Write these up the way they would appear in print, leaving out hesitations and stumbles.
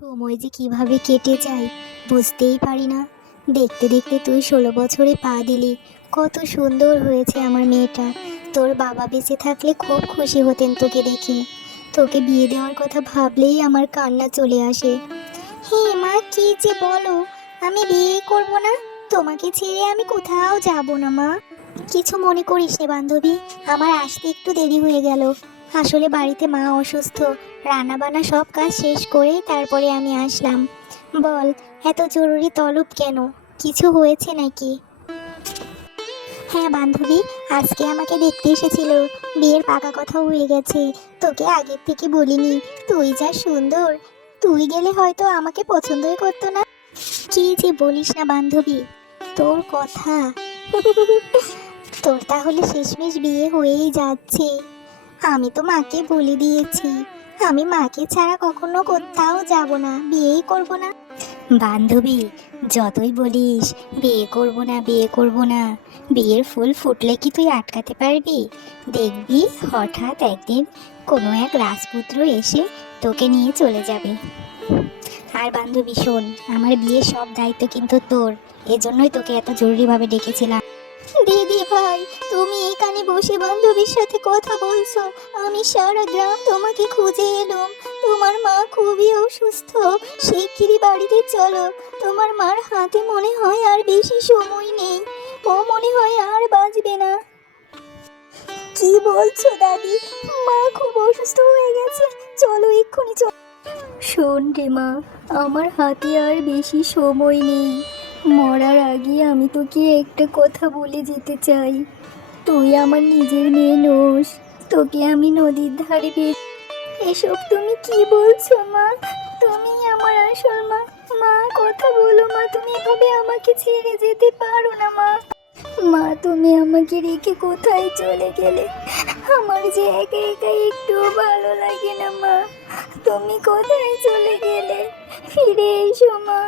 সময় যে কিভাবে কেটে যায় বুঝতেই পারি না। দেখতে দেখতে তুই 16 বছরে পা দিলি। কত সুন্দর হয়েছে আমার মেয়েটা। তোর বাবা বেঁচে থাকলে খুব খুশি হতেন তোকে দেখে। তোকে বিয়ে দেওয়ার কথা ভাবলেই আমার কান্না চলে আসে। হে মা, কি যে বলো! আমি বিয়ে করব না। তোমাকে ছেড়ে আমি কোথাও যাব না মা। কিছু মনে করিস নে বান্ধবী, আমার আসতে একটু দেরি হয়ে গেল। আসলে বাড়িতে মা অসুস্থ, রান্না বান্না সব কাজ শেষ করে তারপরে আমি আসলাম। বল, এত জরুরি তলব কেন? কিছু হয়েছে নাকি? হ্যাঁ বান্ধবী, আজকে আমাকে দেখতে এসেছিল। বিয়ের পাকা কথা হয়ে গেছে। তোকে আগের থেকে বলিনি। তুই যা সুন্দর, তুই গেলে হয়তো আমাকে পছন্দই করতো না। কি যে বলিস না বান্ধবী, তোর কথা! তোর তাহলে শেষমেশ বিয়ে হয়েই যাচ্ছে। আমি তো মাকে বলে দিয়েছি, আমি মাকে ছাড়া কখনো কোথাও যাব না, বিয়েই করব না। বান্ধবী, যতই বলিস বিয়ে করব না বিয়ে করব না, বিয়ের ফুল ফুটলে কি তুই আটকাতে পারবি? দেখবি হঠাৎ একদিন কোনো এক রাজপুত্র এসে তোকে নিয়ে চলে যাবে। আর বান্ধবী শোন, আমার বিয়ের সব দায়িত্ব কিন্তু তোর। এজন্যই তোকে এত জরুরিভাবে ডেকেছিলাম। দিদি ভাই, তুমি এখানে বসে বান্ধবীর সাথে কথা বলছো, আমি সারা গ্রাম তোমাকে খুঁজে এলাম। তোমার মা খুবই অসুস্থ, শিগগিরই বাড়িতে চলো। তোমার মার হাতে মনে হয় আর বেশি সময় নেই, ও মনে হয় আর বাঁচবে না। কি বলছো দাদি? মা খুব অসুস্থ হয়ে গেছে, চলো এক্ষুনি চলো। শোন রে মা, আমার হাতে আর বেশি সময় নেই। মরার আগে আমি তোকে একটা কথা বলে যেতে চাই। তুই আমার নিজের মেয়ে নোস, তোকে আমি নদীর ধারে পেয়ে। এসব তুমি কি বলছো মা? তুমি আমার আসল মা। মা, কথা বলো মা, তুমি এভাবে আমাকে ছেড়ে যেতে পারো না মা। মা, তুমি আমাকে রেখে কোথায় চলে গেলে? আমার যে একা একা একটু ভালো লাগে না মা। তুমি কোথায় চলে গেলে? ফিরে এসো মা,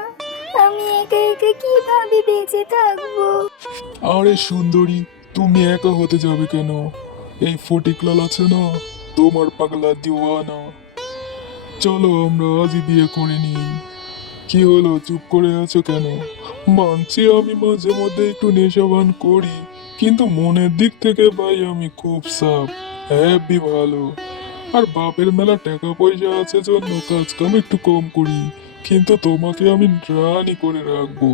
আমি একা একা কিভাবে বেঁচে থাকবো? আরে সুন্দরী, তুমি একা হতে যাবে কেন? এই ফটিকলাল আছে না, তোমার পাগলা দিওয়ানা। চলো আমরা আজই বিয়ে করে নিই। কি হলো, চুপ করে আছো কেন? মানছি আমি মাঝে মধ্যে একটু নেশাভান করি, কিন্তু মনের দিক থেকে ভাই আমি খুব সাফ, হ্যাপি ভালো। আর বাপের মেলা টাকা পয়সা আছে জন্য কাজ কাম একটু কম করি, কিন্তু তোমাকে আমি রানী করে রাখবো।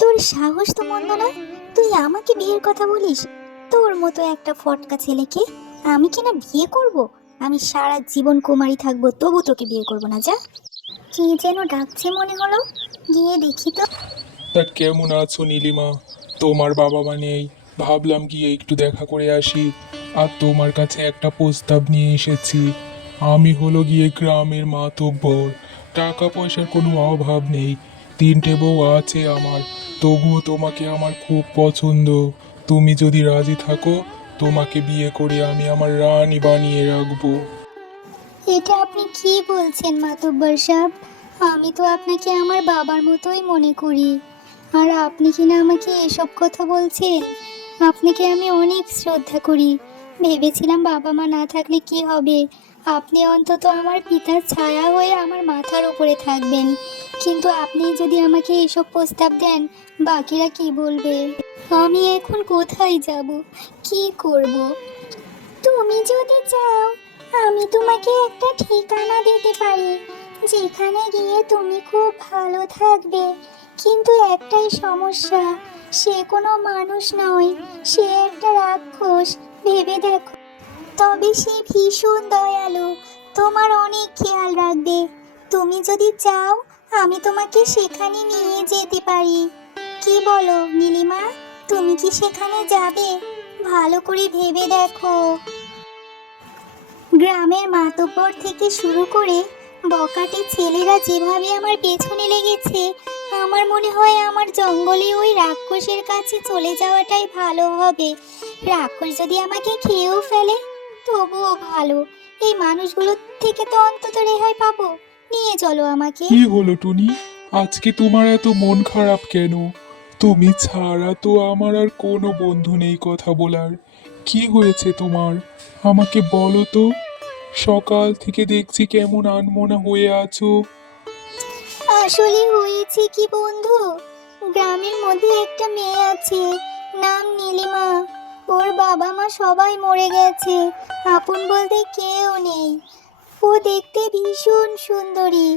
তোর সাহস তো মন্দ না, তুই আমাকে বিয়ের কথা বলিস? তোর মতো একটা ফটকা ছেলেকে আমি কিনা বিয়ে করব? আমি সারা জীবন কুমারী থাকবো, তবু তোকে বিয়ে করব না। যা। কি যেন ডাকছে মনে হলো, গিয়ে দেখি তো। তা কেমন আছো নীলিমা? তোমার বাবা মা নেই, ভাবলাম গিয়ে একটু দেখা করে আসি। আর তোমার কাছে একটা প্রস্তাব নিয়ে এসেছি। আমি হলো গিয়ে গ্রামের মাতব্বর, টাকা পয়সার কোনো অভাব নেই, 3টে বউ আছে আমার, তবুও তোমাকে আমার খুব পছন্দ। তুমি যদি রাজি থাকো, তোমাকে বিয়ে করে আমি আমার রানী বানিয়ে রাখবো। এটা আপনি কি বলছেন মাতব্বর সাহেব? আমি তো আপনাকে আমার বাবার মতোই মনে করি, আর আপনি কিনা আমাকে এসব কথা বলছেন? আপনাকে আমি অনেক শ্রদ্ধা করি। ভেবেছিলাম বাবা মা না থাকলে কি হবে, আপনি অন্তত আমার পিতার ছায়া হয়ে আমার মাথার উপরে থাকবেন। কিন্তু আপনি যদি আমাকে এসব প্রস্তাব দেন, বাকিরা কি বলবে? আমি এখন কোথায় যাব, কি করব? তুমি যদি চাও, আমি তোমাকে একটা ঠিকানা দিতে পারি, যেখানে গিয়ে তুমি খুব ভালো থাকবে। কিন্তু একটাই সমস্যা, সে কোনো মানুষ নয়, সে একটা রাক্ষস। ভেবে দেখো। তবে সে ভীষণ দয়ালু, তোমার অনেক খেয়াল রাখবে। তুমি যদি চাও, আমি তোমাকে সেখানে নিয়ে যেতে পারি। কি বলো নীলিমা, তুমি কি সেখানে যাবে? ভালো করে ভেবে দেখো। গ্রামের মাতব্বর থেকে শুরু করে বকাটে ছেলেরা যেভাবে আমার পেছনে লেগেছে, আমার মনে হয় আমার জঙ্গলে ওই রাক্ষসের কাছে চলে যাওয়াটাই ভালো হবে। রাক্ষস যদি আমাকে খেয়েও ফেলে, তবুও ভালো। এই মানুষগুলোর থেকে তো অন্তত রেহাই পাবো। নিয়ে চলো আমাকে। কি হলো টুনি, আজকে তোমার এত মন খারাপ কেন? তুমি ছাড়া তো আমার আর কোনো বন্ধু নেই কথা বলার। কি হয়েছে তোমার, আমাকে বলো তো। সকাল থেকে দেখছি কেমন আনমনা হয়ে আছো। আসলে হয়েছে কি বন্ধু, গ্রামের মধ্যে একটা মেয়ে আছে, নাম নীলিমা। ওর বাবা মা সবাই মরে গেছে, আপন বলতে কেউ নেই। ও দেখতে ভীষণ সুন্দরী,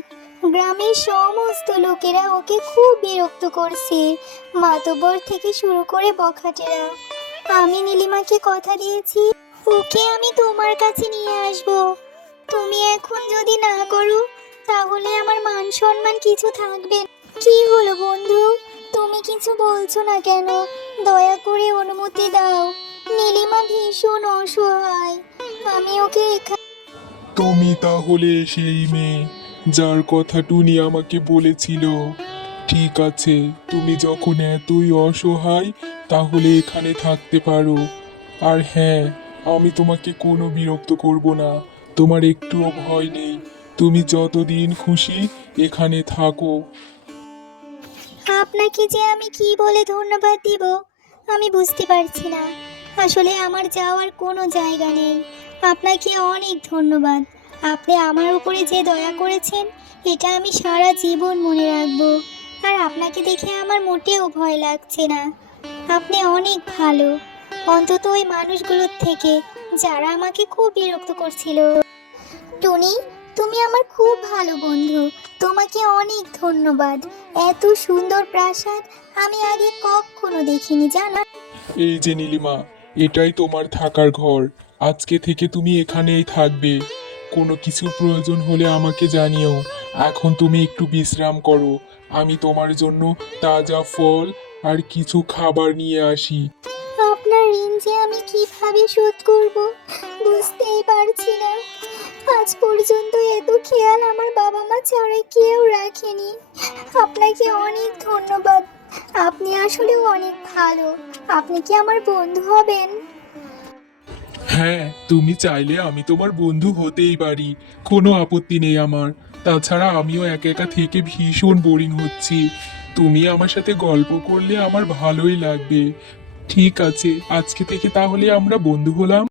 গ্রামের সমস্ত লোকেরা ওকে খুব বিরক্ত করছে, মাতব্বর থেকে শুরু করে বখাটেরা। আমি নীলিমাকে কথা দিয়েছি ওকে আমি তোমার কাছে নিয়ে আসব। তুমি এখন যদি না করো তাহলে আমার মান সম্মান কিছু থাকবে না। কি হলো বন্ধু, তুমি কিছু বলছো না কেন? দয়া করে অনুমতি দাও, নীলিমা ভীষণ অসহায়, আমি ওকে তুমি তাহলে সেই মেয়ে যার কথা টুনি আমাকে বলেছিল। ঠিক আছে, তুমি যখন এতই অসহায় তাহলে এখানে থাকতে পারো। আর হ্যাঁ, আমি তোমাকে কোনো বিরক্ত করব না, তোমার একটুও ভয় নেই। তুমি যতদিন খুশি এখানে থাকো। আপনাকে যে আমি কি বলে ধন্যবাদ দিব আমি বুঝতে পারছি না। আসলে আমার যাওয়ার কোনো জায়গা নেই। আপনাকে অনেক ধন্যবাদ। আপনি আমার উপরে যে দয়া করেছেন এটা আমি সারা জীবন মনে রাখবো। আর আপনাকে দেখে আমার মোটেও ভয় লাগছে না। আপনি অনেক ভালো, অন্তত ওই মানুষগুলোর থেকে যারা আমাকে খুব বিরক্ত করছিল। টুনি, তুমি আমার খুব ভালো বন্ধু, তোমাকে অনেক ধন্যবাদ। এত সুন্দর প্রাসাদ আমি আগে কখনো দেখিনি জানো। এই যে নীলিমা, এটাই তোমার থাকার ঘর। আজকে থেকে তুমি এখানেই থাকবে। কোনো কিছুর প্রয়োজন হলে আমাকে জানিও। এখন তুমি একটু বিশ্রাম করো, আমি তোমার জন্য তাজা ফল আর কিছু খাবার নিয়ে আসি। আপনার ঋণ যে আমি কিভাবে শোধ করব বুঝতেই পারছি না। আজ পর্যন্ত এত খেয়াল আমার বাবা মা ছাড়া কেউ রাখেনি। আপনাকে অনেক ধন্যবাদ, আপনি আসলে অনেক ভালো। আপনি কি আমার বন্ধু হবেন? হ্যাঁ, তুমি চাইলে আমি তোমার বন্ধু হতেই পারি, কোনো আপত্তি নেই আমার। তাছাড়া আমিও একা একা থেকে ভীষণ বোরিং হচ্ছি। তুমি আমার সাথে গল্প করলে আমার ভালোই লাগবে। ঠিক আছে, আজকে থেকে তাহলে আমরা বন্ধু হলাম।